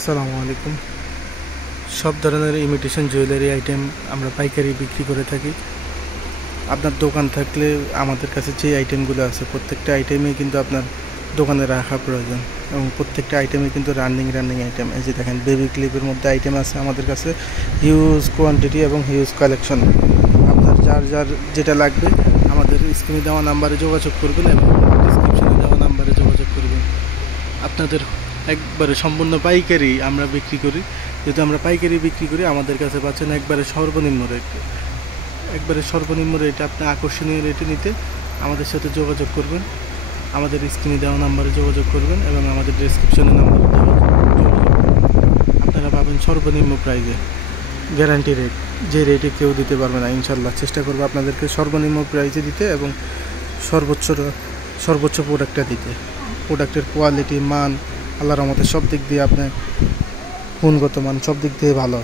আসসালামু আলাইকুম। সব ধরনের ইমিটেশন জুয়েলারি আইটেম আমরা পাইকারি বিক্রি করে থাকি। আপনার দোকান থাকলে আমাদের কাছে যে আইটেমগুলো আছে প্রত্যেকটা আইটেমই কিন্তু আপনার দোকানে রাখা প্রয়োজন, এবং প্রত্যেকটা আইটেমই কিন্তু রানিং আইটেম। এই যে দেখেন, বেবি ক্লিপের মধ্যে আইটেম আছে আমাদের কাছে হিউজ কোয়ান্টিটি এবং হিউজ কালেকশন। আপনার যার যেটা লাগবে আমাদের স্ক্রিনে দেওয়া নাম্বারে যোগাযোগ করবেন এবং ডিসক্রিপশনে দেওয়া নাম্বারে যোগাযোগ করবেন। আপনাদের একবারে সম্পূর্ণ পাইকারি আমরা বিক্রি করি। যেহেতু আমরা পাইকারি বিক্রি করি, আমাদের কাছে পাচ্ছেন একবারে সর্বনিম্ন রেটে। আপনি আকর্ষণীয় রেটে নিতে আমাদের সাথে যোগাযোগ করবেন, আমাদের স্ক্রিনে দেওয়া নাম্বারে যোগাযোগ করবেন এবং আমাদের ডেসক্রিপশনে নাম্বারে যোগাযোগ আপনারা পাবেন সর্বনিম্ন প্রাইজে, গ্যারান্টি রেট, যে রেটে কেউ দিতে পারবে না। ইনশাল্লাহ চেষ্টা করবো আপনাদেরকে সর্বনিম্ন প্রাইজে দিতে এবং সর্বোচ্চ প্রোডাক্টটা দিতে। প্রোডাক্টের কোয়ালিটি, মান, আল্লাহর রহমতে সব দিক দিয়ে আপনার গুণগত মান সব দিক দিয়ে ভালো।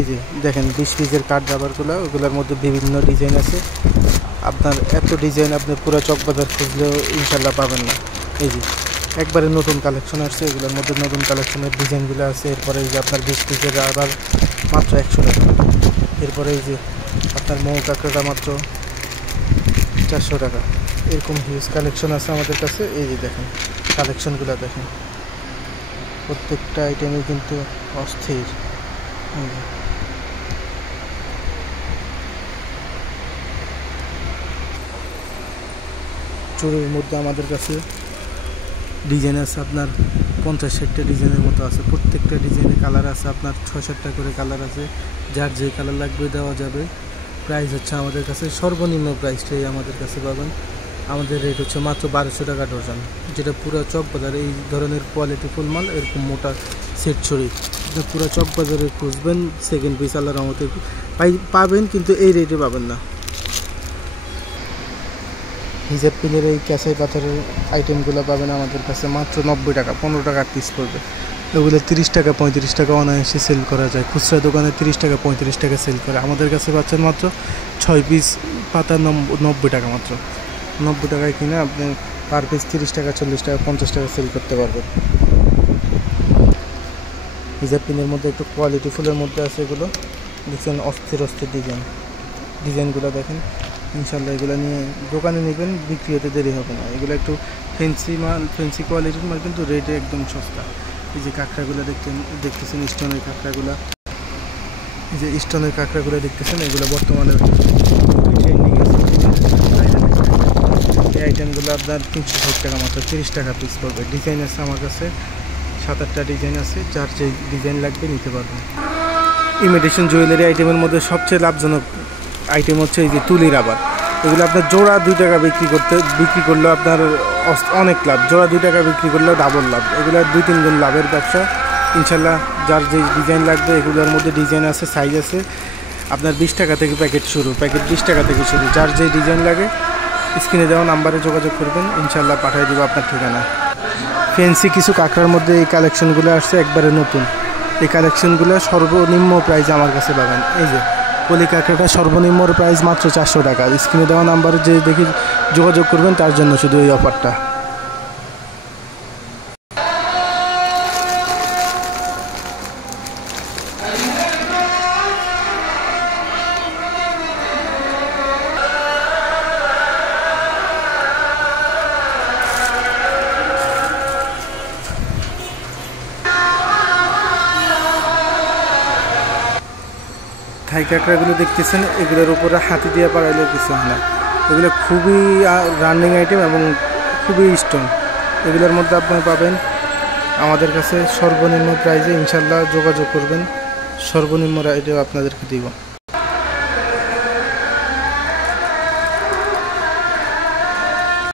এই যে দেখেন 20 পিসের কাঠ রাবারগুলো, ওগুলোর মধ্যে বিভিন্ন ডিজাইন আছে। আপনার এত ডিজাইন আপনি পুরো চকবাজার খুঁজলেও ইনশাল্লাহ পাবেন না। এই যে একবারে নতুন কালেকশন আসছে, এগুলোর মধ্যে নতুন কালেকশনের ডিজাইনগুলো আছে। এরপরে এই যে আপনার 20 পিসের রাবার মাত্র 100 টাকা। এরপরে এই যে আপনার মৌ কাঁকড়াটা মাত্র 400 টাকা। এরকম হিউজ কালেকশন আছে আমাদের কাছে। এই যে দেখেন কালেকশনগুলো দেখেন, প্রত্যেকটা আইটেমই কিন্তু অস্থির। চুড়ির মধ্যে আমাদের কাছে ডিজাইন আছে আপনার 50-60টা ডিজাইনের মতো আছে। প্রত্যেকটা ডিজাইনের কালার আছে আপনার 6-7টা করে কালার আছে। যার যে কালার লাগবে দেওয়া যাবে। প্রাইস হচ্ছে আমাদের কাছে সর্বনিম্ন প্রাইসটাই আমাদের কাছে পাবেন। আমাদের রেট হচ্ছে মাত্র 1200 টাকা ডজন, যেটা পুরো চকবাজারে এই ধরনের কোয়ালিটি ফুল মাল, এরকম মোটা সেট ছড়ি পুরো চকবাজারে খুঁজবেন সেকেন্ড পিস আল্লাহর রহমতে পাবেন, কিন্তু এই রেটে পাবেন না। হিজাব পিনের এই ক্যাসাই পাথরের আইটেমগুলো পাবেন আমাদের কাছে মাত্র 90 টাকা, 15 টাকা পিস পড়বে। ওগুলো 30 টাকা 35 টাকা অনায়াসে সেল করা যায়। খুচরা দোকানে 30 টাকা 35 টাকা সেল করে, আমাদের কাছে পাচ্ছেন মাত্র 6 পিস পাতা 90 টাকা। মাত্র 90 টাকায় কিনে আপনি পার পিস 30 টাকা 40 টাকা 50 টাকা সেল করতে পারবেন। হিজাব পিনের মধ্যে একটু কোয়ালিটি ফুলের মধ্যে আছে, এগুলো দেখছেন অস্থির ডিজাইনগুলো দেখেন। ইনশাল্লাহ এগুলো নিয়ে দোকানে নেবেন, বিক্রি হতে দেরি হবে না। এগুলো একটু ফ্যান্সি মাল, ফ্যান্সি কোয়ালিটির মাল, কিন্তু রেটে একদম সস্তা। এই যে কাঁকড়াগুলো দেখতেছেন স্টোনের কাঁকড়াগুলো, এই যে স্টোনের কাঁকড়াগুলো দেখতেছেন, এগুলো বর্তমানে ট্রেন্ডিং আছে। এই আইটেমগুলো আপনার 360 টাকা, মাত্র 30 টাকা পিস পড়বে। ডিজাইন আছে আমার কাছে 7-8টা ডিজাইন আছে, যার যে ডিজাইন লাগবে নিতে পারবেন। ইমিটেশন জুয়েলারি আইটেমের মধ্যে সবচেয়ে লাভজনক আইটেম হচ্ছে এই যে তুলি রাবার। এগুলো আপনার জোড়া 2 টাকা বিক্রি করলেও আপনার অনেক লাভ। জোড়া 2 টাকা বিক্রি করলেও ডাবল লাভ। এগুলো 2-3 গুণ লাভের ব্যবসা। ইনশাল্লাহ যার যে ডিজাইন লাগবে, এগুলোর মধ্যে ডিজাইন আছে, সাইজ আছে। আপনার 20 টাকা থেকে প্যাকেট 20 টাকা থেকে শুরু। যার যে ডিজাইন লাগে স্ক্রিনে দেওয়া নাম্বারে যোগাযোগ করবেন, ইনশাল্লাহ পাঠিয়ে দেবো আপনার ঠিকানা। ফ্যান্সি কিছু কাঁকড়ার মধ্যে এই কালেকশনগুলো আসছে একবারে নতুন। এই কালেকশনগুলো সর্বনিম্ন প্রাইস আমার কাছে পাবেন। এই যে পলি কাঁকড়াটা সর্বনিম্ন প্রাইস মাত্র 400 টাকা। স্ক্রিনে দেওয়া নাম্বারে যে দেখি যোগাযোগ করবেন, তার জন্য শুধু এই অফারটা। থাই কাঁকড়াগুলো দেখতেছেন, এগুলোর উপরে হাতি দিয়ে পাড়াইলেও কিছু হয় না। এগুলো খুবই রানিং আইটেম এবং খুবই স্ট্রং। এগুলোর মধ্যে আপনারা পাবেন আমাদের কাছে সর্বনিম্ন প্রাইসে। ইনশাল্লাহ যোগাযোগ করবেন, সর্বনিম্ন রেটে আপনাদেরকে দিব।